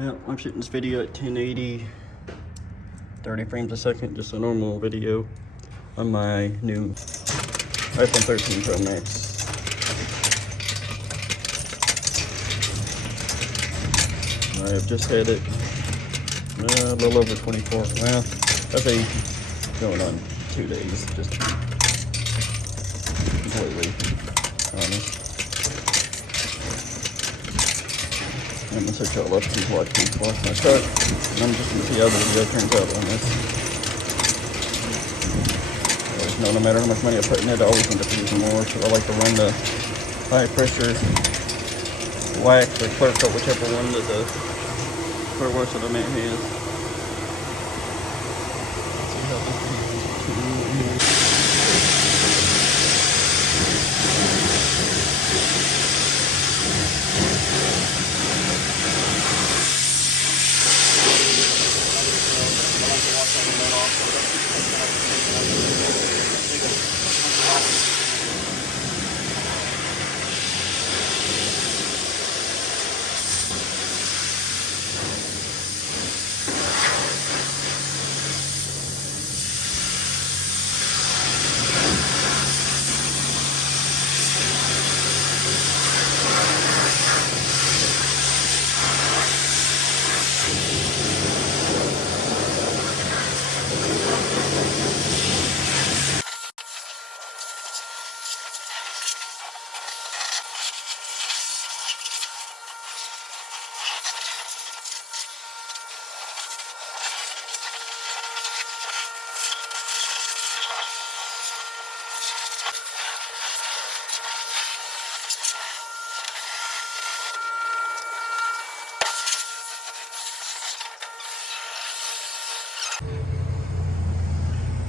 Yeah, I'm shooting this video at 1080, 30 frames a second, just a normal video on my new iPhone 13 Pro Max. I have just had it a little over 24. Well, I say going on 2 days, just to be completely honest. I'm gonna search all up and watch my truck, and I'm just gonna see how the video turns out on this. No matter how much money I put in it, I always end up using more, so I like to run the high pressure wax or clear coat, whichever one that the clear wash that I may have. See how this is.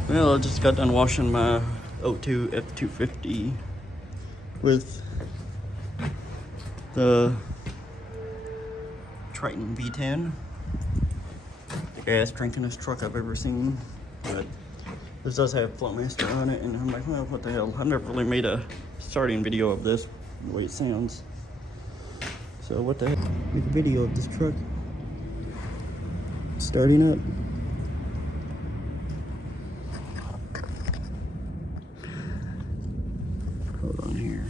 Well, I just got done washing my O2 F250 with the Triton V10. The gas drinkinest truck I've ever seen. But this does have Flowmaster on it, and I'm like, well, what the hell? I've never really made a starting video of this, the way it sounds. So what the heck? Make a video of this truck starting up. Hold on here.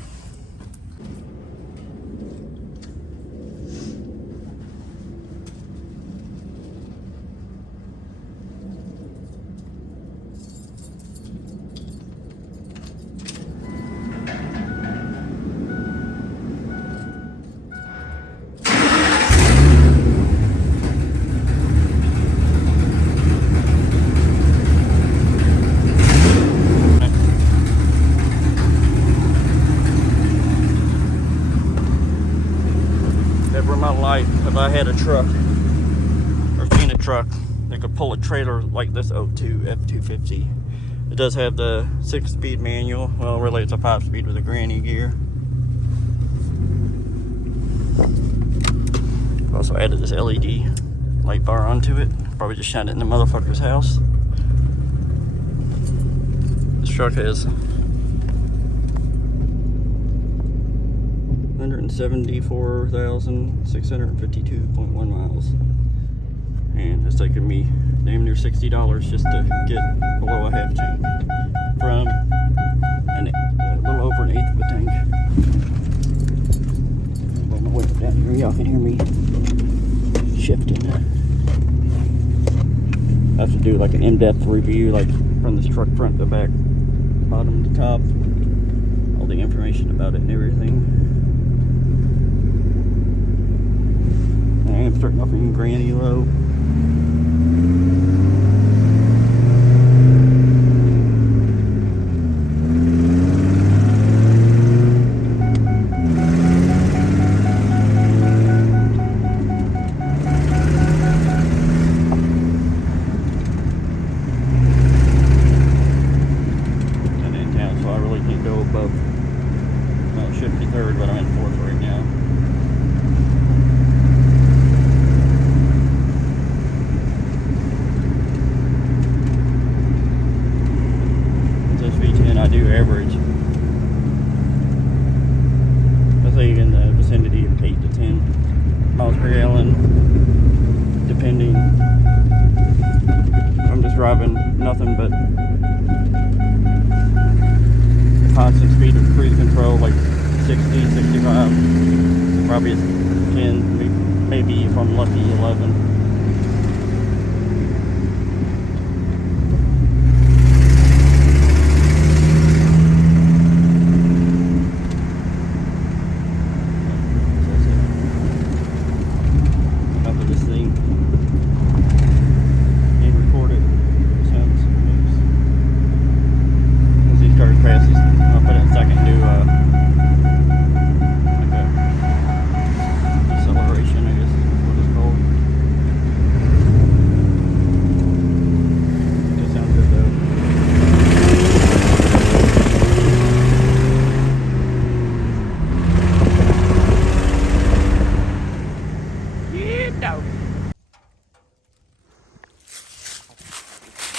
Never in my life have I had a truck or seen a truck that could pull a trailer like this O2 F250. It does have the 6-speed manual. Well, really it's a 5-speed with a granny gear. I've also added this LED light bar onto it. Probably just shined it in the motherfucker's house. This truck has 174,652.1 miles, and it's taken me damn near $60 just to get below a half tank from a little over an eighth of a tank. Roll my window down here, y'all can hear me shifting. I have to do like an in-depth review, like from this truck front to back, bottom to top, all the information about it and everything. I am starting off in granny low. I'm in town, so I really can't go above. Well, it should be third, but I'm in fourth right now. driving nothing but constant speed of cruise control, like 60, 65. Probably 10, maybe if I'm lucky, 11.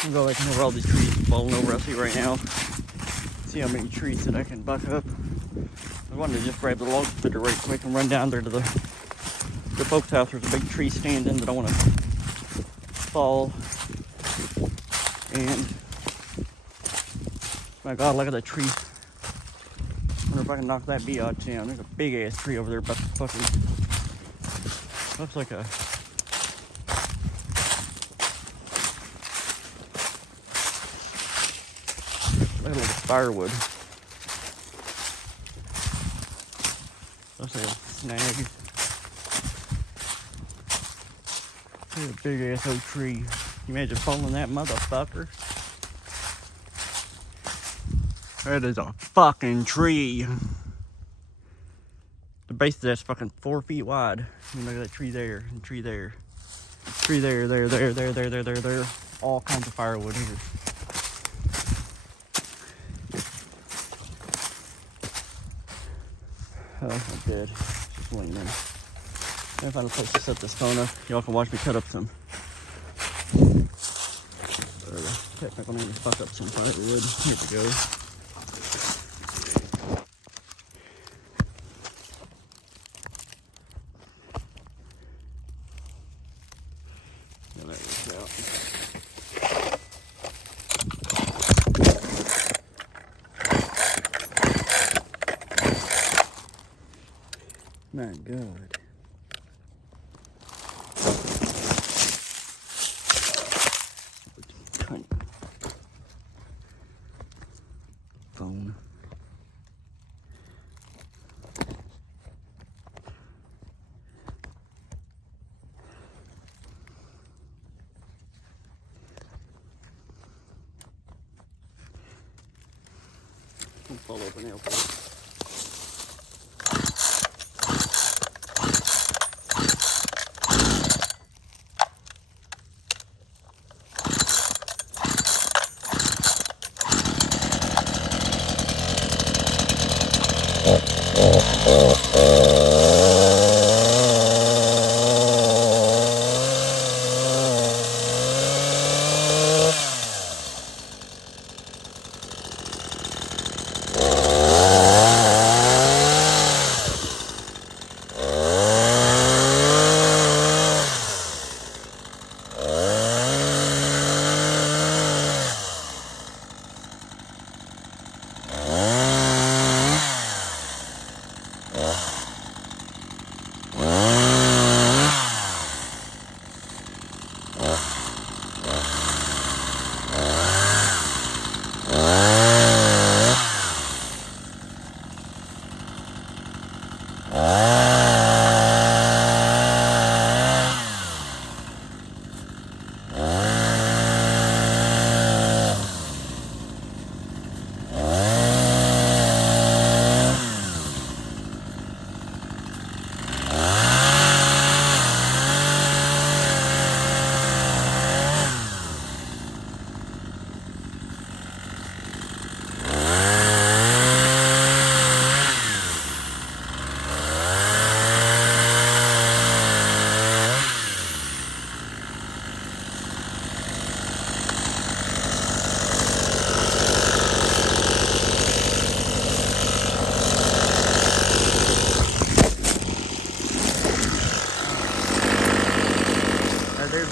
I'm going looking over all these trees falling over us right now. See how many trees that I can buck up. I wanted to just grab the log splitter right quick and run down there to the folks' house. There's a big tree standing that I want to fall. And my God, look at that tree. I wonder if I can knock that biatch down. There's a big ass tree over there, but fucking looks like a little firewood. Looks like a snag. There's a big ass oak tree. Can you imagine falling that motherfucker? That is a fucking tree. The base of that's fucking 4 feet wide. I mean, look at that tree there, and tree there. Tree there. All kinds of firewood here. Oh, I'm dead. Just leaning. I'm gonna find a place to set this phone up. Y'all can watch me cut up some. Or technically, I'm gonna fuck up some firewood. Here we go. And that works out. My God. Phone. Don't fall over now, please.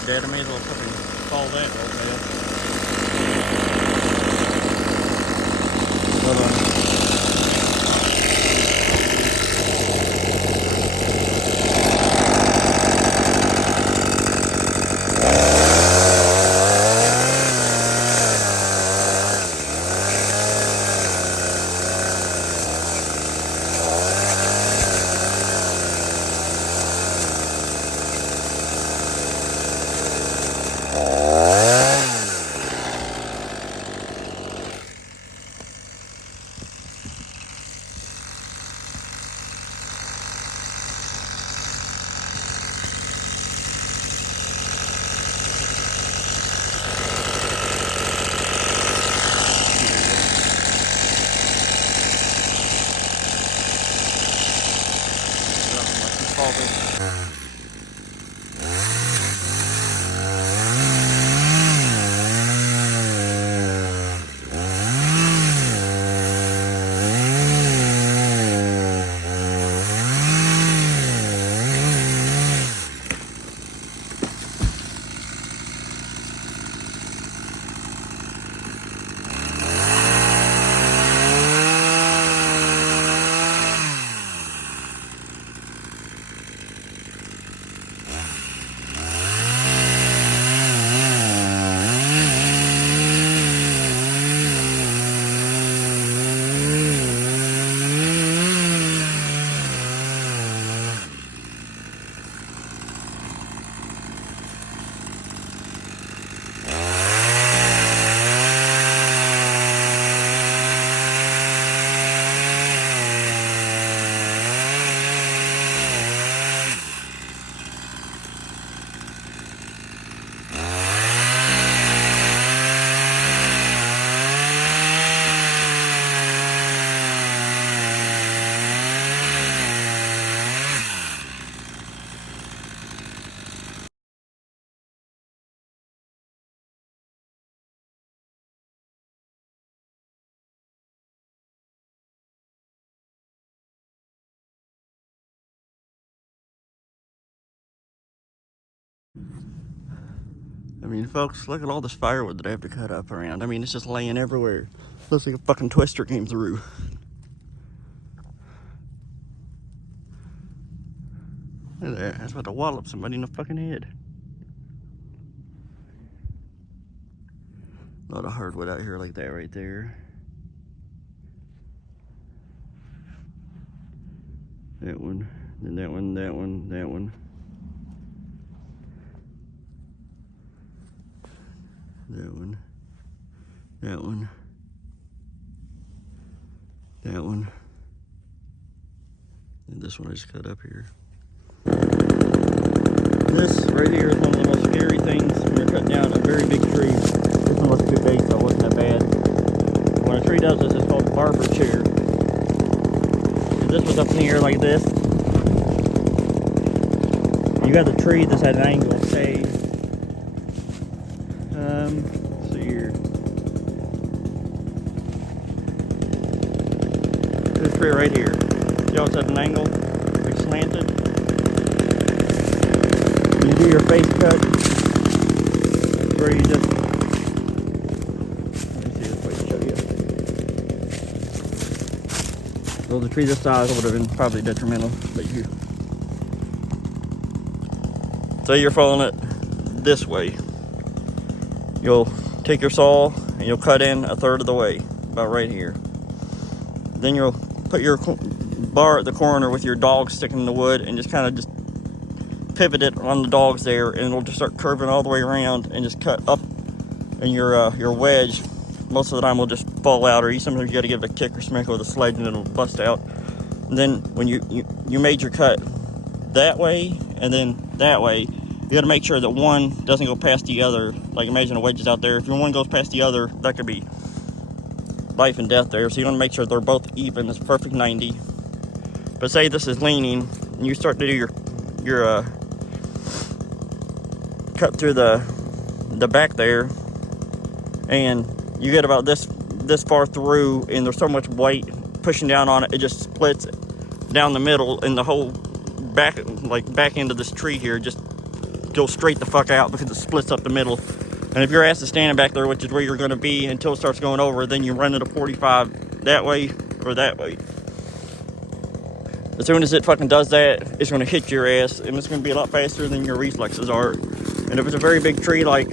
Dead. I may as well fucking fall that old hell. Hold on. I mean, folks, look at all this firewood that I have to cut up around. I mean, it's just laying everywhere. Looks like a fucking twister came through. Look at that. That's about to wallop somebody in the fucking head. A lot of hardwood out here like that right there. That one, then that one, that one, that one. That one, that one, that one, and this one I just cut up here. This right here is one of the most scary things when you're cutting down a very big tree. This one was 2 days, so it wasn't that bad. When a tree does this, it's called a barber chair. If this was up in the air like this, you got the tree that's at an angle, say, let's see here. This tree right here. Y'all, it's at an angle, it's slanted. When you do your face cut, where you just, let me see this way to show you. So the tree this size would have been probably detrimental, but you. So you're following it this way. You'll take your saw and you'll cut in 1/3 of the way, about right here. Then you'll put your bar at the corner with your dog sticking in the wood and just kind of just pivot it on the dogs there, and it'll just start curving all the way around and just cut up. And your wedge, most of the time, will just fall out, or sometimes you got to give it a kick or smack with a sledge and it'll bust out. And then when you made your cut that way and then that way, you got to make sure that one doesn't go past the other. Like, imagine a wedge is out there. If your one goes past the other, that could be life and death there. So you want to make sure they're both even. It's perfect 90. But say this is leaning, and you start to do your cut through the back there, and you get about this far through, and there's so much weight pushing down on it, it just splits down the middle, and the whole back end of this tree here just go straight the fuck out because it splits up the middle. And if your ass is standing back there, which is where you're going to be until it starts going over, then you run it a 45 that way or that way. As soon as it fucking does that, it's going to hit your ass, and it's going to be a lot faster than your reflexes are. And if it's a very big tree, like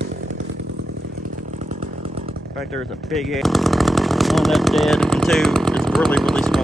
right there's a big ass, one that's dead, and two, it's really, really small.